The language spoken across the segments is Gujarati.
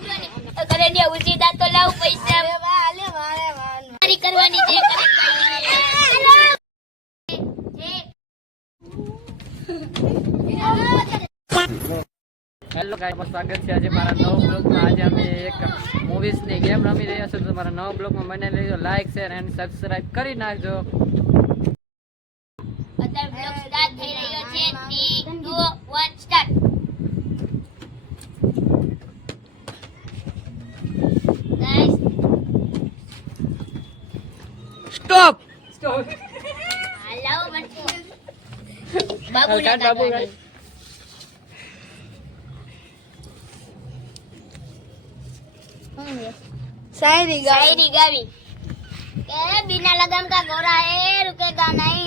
કરે ને ઉસી દા તો લાવ પૈસા મારી કરવાની છે હેલો ગાઈસ, સ્વાગત છે આજે મારા નવા બ્લોગમાં। આજે અમે એક મૂવીઝની ગેમ રમી રહ્યા છીએ, તો મારા નવા બ્લોગમાં મને લેજો લાઈક શેર એન્ડ સબસ્ક્રાઇબ કરી નાખજો। અત્યારે બ્લોગ સ્ટાર્ટ થઈ રહ્યો છે 3 2 1 સ્ટાર્ટ। ગાઈસ સ્ટોપ હાલો બાબુ शायरी गावी के बिना लगाम का घोड़ा है रुकेगा नहीं,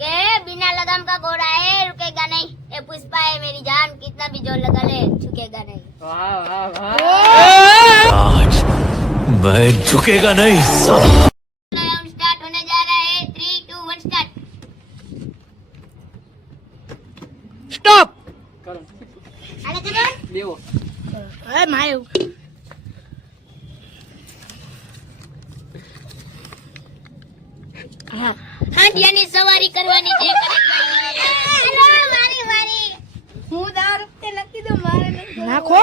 के बिना लगाम का घोड़ा है रुकेगा नहीं, ये पुष्पा है मेरी जान कितना भी जोर लगा ले झुकेगा नहीं। वाह वाह वाह, आज मैं झुकेगा नहीं। राउंड स्टार्ट होने जा रहा है 3 2 1 स्टार्ट। स्टॉप करो आले करो देवो ए मायो હાંડિયાની સવારી કરવાની છે હેલો મારી મારી હું 10 રૂપિયા લખી દઉં મારે નાખો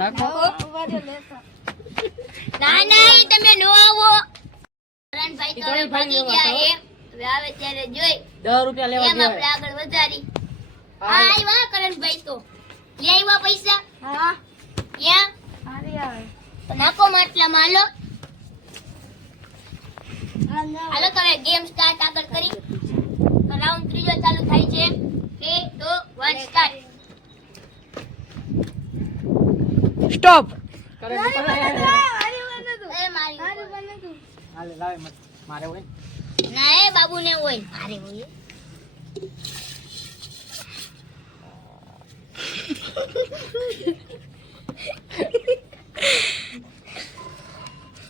નાખો ના ના તમે નો આવો કરણભાઈ તો હવે ભાગી ગયા હે, હવે આવે ત્યારે જોઈ 10 રૂપિયા લેવા એમ આપણે આગળ વધારી। હા આવ્યા કરણભાઈ તો લે આવ્યા પૈસા હા ક્યાં હારી આવે તો નાખો માટલામાં હાલો હાલો તો ગેમ સ્ટાર્ટ આગળ કરી રાઉન્ડ ત્રીજો ચાલુ થાય છે 3 2 1 સ્ટાર્ટ। સ્ટોપ કરે એ મારી હાલે લાવે મત મારે હોય ના એ બાબુ ને હોય મારે હોય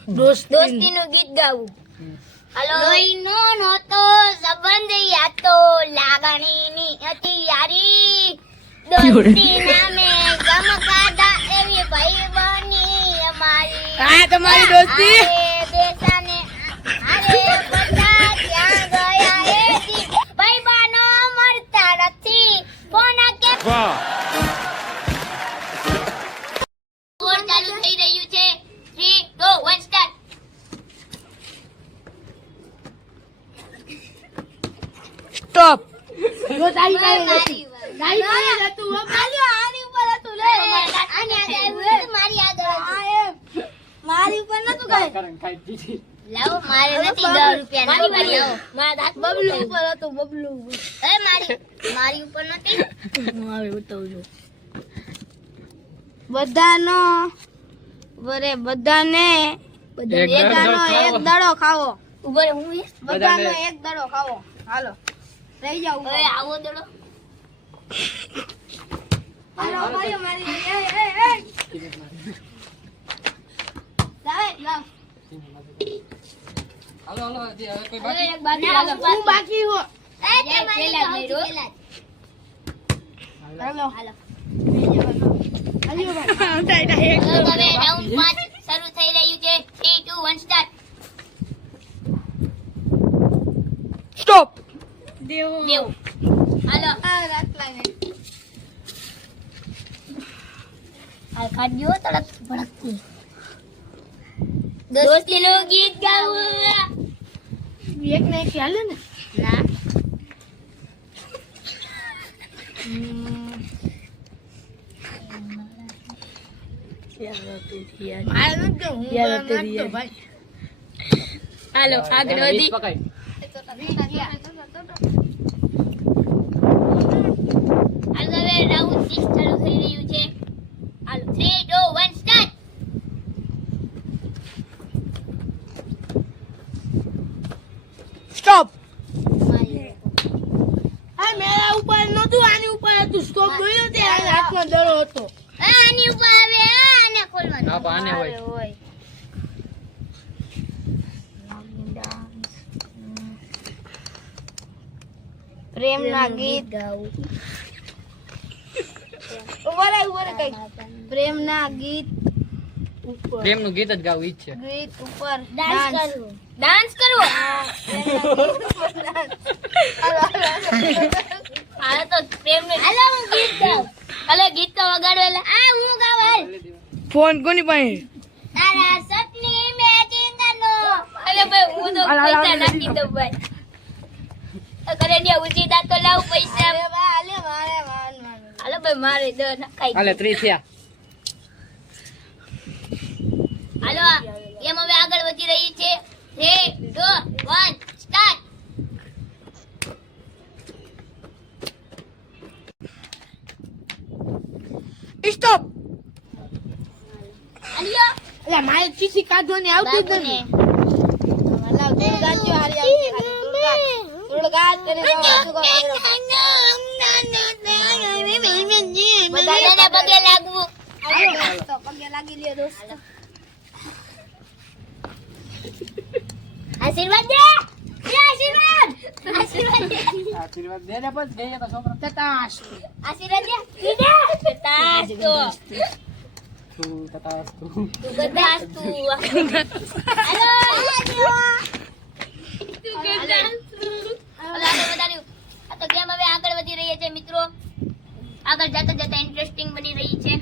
દોસ્તીનું ગીત ગાવું હાલો લોહીનો નહોતો સંબંધ યા તો લાગણીની હતી યારી દોસ્તી નામે ગમ ખાધા એવી ભાઈ બની અમારી આ તમારી દોસ્તી દેશાને અરે બધા ત્યાં ગયા એ ભાઈ બાનો મળતા નથી ફોન કે वाह, ઓર ચાલુ થઈ રહ્યું છે 3 2 1 સ્ટાર્ટ। સ્ટોપ જો તારી મારી તું આની ઉપર હતું લે આની આગળ મારી આગળ મારી ઉપર નતું ગઈ કરણ ખાઈ દીધી લાવો મારે નથી 10 રૂપિયા મારી વાળી લાવો મારા દાંત બબલુ ઉપર હતું બબલુ એ મારી ઉપર નથી હું હવે ઉતવજો બધાનો વરે બધાને બધાનો એક દડો ખાવો ઉભરે હું બધાનો એક દડો ખાવો હાલો રહી જાવ હવે આવો દડો હાલો મારી મારી એ લાવ હાલો હાલો હવે કોઈ બાકી હું બાકી હો એ તે મારી પેલા હાલો હાલો હવે રાઉન્ડ 5 શરૂ થઈ રહ્યું છે 3 2 1 સ્ટાર્ટ। સ્ટોપ દેવ હાલો આ રાત લાગે આ કાઢ્યો તડક ભડકતી દોસ્તીનું ગીત ગાવું એક ને એક ચાલે ને ના હાલો આગળ વધી પકડ હાલો હવે રાઉન્ડ 6 ચાલુ થઈ રહ્યું છે હાલો 3 2 1 સ્ટાર્ટ। સ્ટોપ હા મેરા ઉપર નતું આની ઉપર હતું સ્ટોપ જોયો તે હાથમાં દડો હતો આની ઉપર આવે આને ખોલવાનું ના પાને હોય પ્રેમના ગીત ગાવું ઉભરે કઈ પ્રેમના ગીત પ્રેમનું ગીત જ ગાવું ઈ જ છે. ગીત ઉપર ડાન્સ કરવો આ તો પ્રેમનું હાલો હું ગીત ગાઉં હાલો ગીત તો વગાડો એટલે આ હું ગાઉં હાલ ફોન કોની પાસે તારા સપની મેચિંગ કરનો અલે ભાઈ હું તો પૈસા નાખી દઉં ભાઈ કરે ને ઊંચી દાંત તો લાવ પૈસા હાલે મારે હાલો ભાઈ મારે દ નખાઈ હાલે 3 થયા. હાલો ગેમ હવે આગળ વધી રહી છે 3 2 1 સ્ટાર્ટ સ્ટોપ હાલ્યો એટલે મારે ચીસી કાઢવાની આવતી જ નથી મતલબ દૂર ગાજો હારી આવતી દૂર ગાજ કરે બધાને પગે લાગવું તો પગે લાગી લ્યો દોસ્ત આશીર્વાદ દે આશીર્વાદ દે આશીર્વાદ દે ને બસ ગઈ તો છોકરો. તતાશ આશીર્વાદ દે તાસ તો તું તતાસ તું. તું ગદાસ તું હાલો તું ગદાસ હાલો બતાડ્યું આ તો ગેમ હવે આગળ વધી રહી છે મિત્રો આગળ જતા જતા ઇન્ટરેસ્ટિંગ બની રહી છે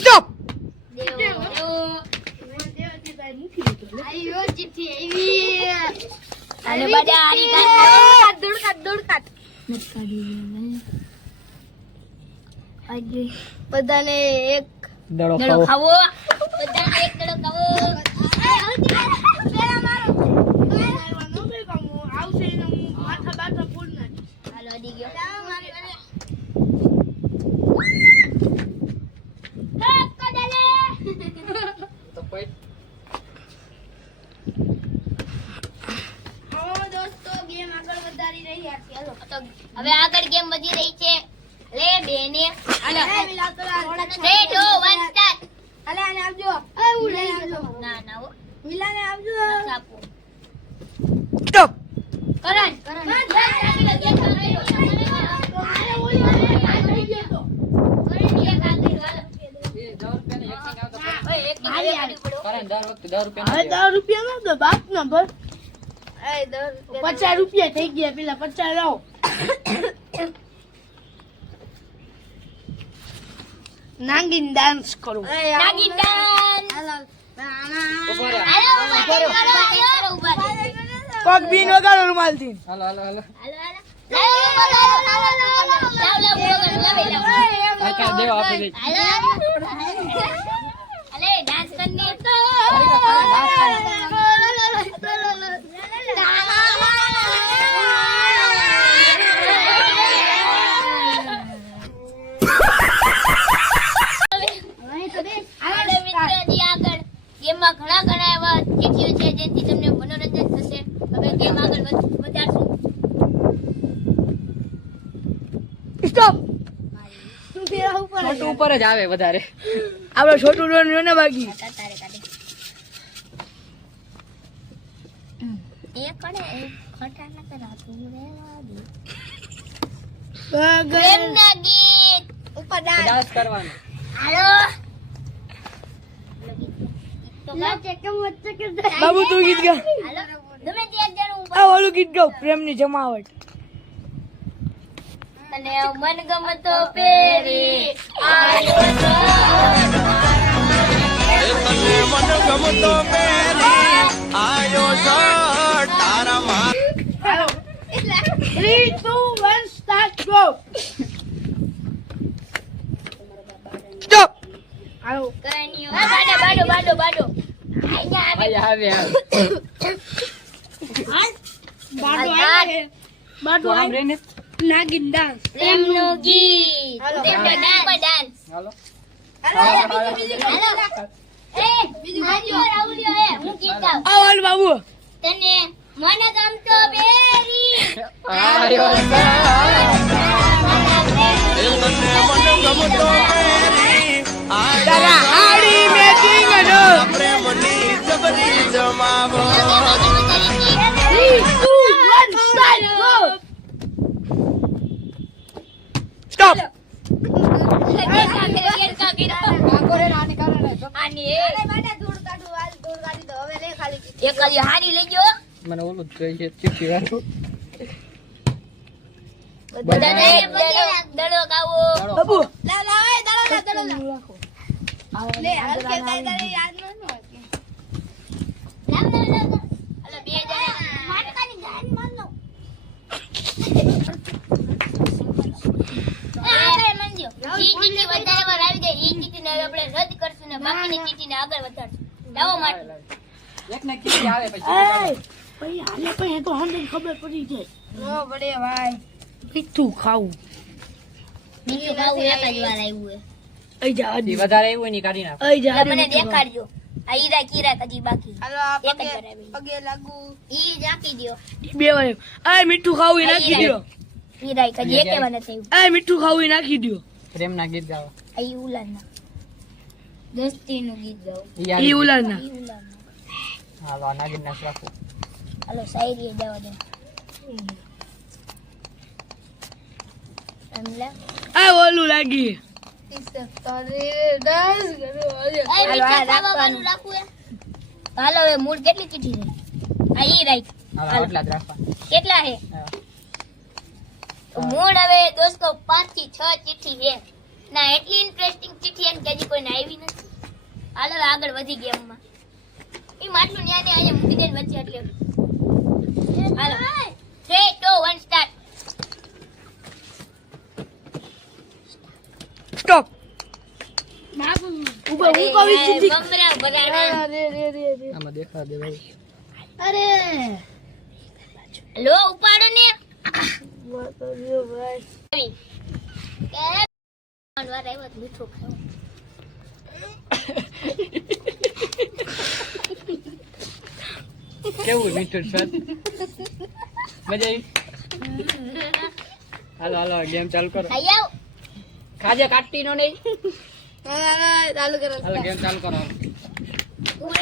સ્ટોપ આયો ચિઠ્ઠી આવી અને બધા હારી કાઢ દોડ કાઢ બધાને એક દડો દડો ખાવો. ખાવો બધાને એક દડો ખાવો પેલા મારો આવશે ને હું માથા બાથા ફૂલ નાખી હાલો અડી ગયો તો કોઈ દોસ્તો ગેમ આગળ વધારી રહ્યા છે હાલો તો હવે આગળ ગેમ વધી રહી છે લે બેને હાલો 3 2 1 સ્ટાર્ટ અલે આને આવજો ના ના હો મિલાને આવજો સાપો સ્ટોપ કરણ કરે દર વખતે 10 રૂપિયા હવે 10 રૂપિયા નો તો બાપ ના ભર 50 રૂપિયા થઈ ગયા પેલા 50 લાવો નાગિન ડાન્સ કરું નાગિન ડાન્સ ઉભો રહે. હાલો ઉભા પગ બી નો ગાળો રૂમાલ થી હાલો હાલો હાલો આ કા દેવ આપી દે. અલે ડાન્સ કરને તો ગેમમાં ઘણા ઘણા એવા ચીઠીઓ છે જેથી તમને મનોરંજન થશે હવે ગેમ આગળ વધારશું સ્ટોપ છોટું ઉપર જ આવે વધારે. આપડે છોટું ડોન રહ્યો ને બાકી તારે કાઢે એ કડે ખટા ન કરાતું રેવા દે પ્રેમના ગીત ઉપર ડાન્સ કરવાનું. હાલો બાબુ તું ગીત ગા હાલો ગમે તે એક જણ ઉપર આ વાળું ગીત ગાવ પ્રેમની જમાવટ અને મનગમતો પેરી આયો હાલો 3 2 1 સ્ટાર્ટ ગો સ્ટોપ હાલો કરાણીઓ બાડો અહીંયા ભાઈ આવે આવે. બાડો આવે બાડો તો આમ આવે રહીને નાગિન ડાન્સ પ્રેમનું ગીત હાલો. પ્રેમનો ડાન્સ હાલો હાલો એ બીજું આઉલિયો હે હું ગીત ગાઉં આ વાળું બાબુ તને મનગમતો પેરી આયો તારા હાડી મેચિંગ નો સ્ટોપ ગેર કા કદી હારી લેજો મને ઓલું જ જોઈએ છે ચીપી વાળું બધાને એક દડો ખાવો બાબુ લાવ લાવ એ દડો રાખો લે હાલ કે તારે યાદ ન હોય લાવ અલે બે જણા માટકાની ગાન મારનો આપણે મંજો ઈ ચીટી વધારે વાર આવી જાય ઈ ચીટીને આપણે રદ કરશું ને બાકીની ચીટીને આગળ વધારશું લાવો માટે એક ને ચીપી આવે પછી ભાઈ હાલે પછી તો હંડે ખબર પડી જાય નો પડે ભાઈ મીઠું ખાવું બીજું ખાવું એક જ વાર આવ્યું હે અઈ જા ઈ વધારે આવ્યું હોય ને ઈ કાઢી નાખો અઈ જા મને દેખાડજો આ હીરા કીરા કદી બાકી હાલો આ એક જ વાર આવી પગે લાગુ ઈ રાખી દ્યો બે વાર આ મીઠું ખાવું એ નાખી દ્યો હીરા કદી એક વાર નથી આવ્યું આ મીઠું ખાવું એ નાખી દ્યો પ્રેમના ગીત ગાવા આ ઈ ઉલાના દોસ્તીનું ગીત ગાઓ ઈ ઈ આવી ઉલાના ઈ ઉલાના હાલો આ નાગીન નાખ રાખો હાલો શાયરી જવા દે અમલા આ ઓલું લાગી હાલો આ રાખવાનું રાખું હે હાલો હવે મૂળ કેટલી ચીઠી છે આ ઈ રાખ હાલો આટલા જ રાખવા કેટલા હે તો મૂળ હવે દોસ્તો 5 થી 6 ચીઠી છે ના એટલી ઇન્ટરેસ્ટિંગ ચીઠી એમ કે હજી કોઈને આવી નથી હાલો હવે આગળ વધી ગેમમાં ઈ માટલું ન્યા ને અહીંયા મૂકી દે વચ્ચે એટલે હાલો 3 2 1 સ્ટાર્ટ સ્ટોપ ઉભા હું કવિ ચીઠી બમરા બરાડા આમાં દેખાડ દે ભાઈ અરે લો ઉપાડો ને ભાઈ કે વાર આવ્યો તો મીઠું ખાવ કેવું મીઠું સ્વાદ મજા આવી હાલો હાલો ગેમ ચાલુ કરો ખાઈ આવ ખાજે કાટતી નો નહીં ચાલુ કરો હાલો ગેમ ચાલુ કરો